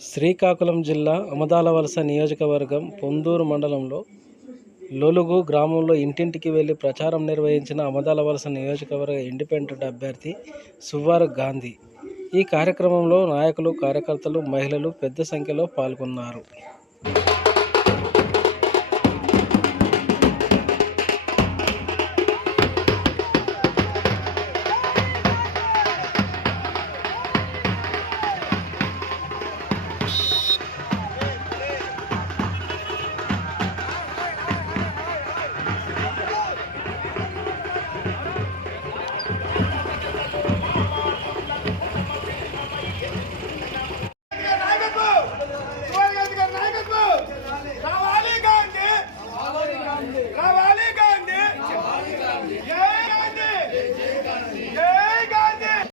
శ్రీకాకుళం జిల్లా అమదాలవలస నియోజకవర్గం పొందూరు మండలంలో లొలుగు గ్రామంలో ఇంటింటికి వెళ్లి ప్రచారం నిర్వహించిన అమదాలవలస నియోజకవర్గ ఇండిపెండెంట్ అభ్యర్థి సువ్వారు గాంధీ. ఈ కార్యక్రమంలో నాయకులు, కార్యకర్తలు, మహిళలు పెద్ద సంఖ్యలో పాల్గొన్నారు.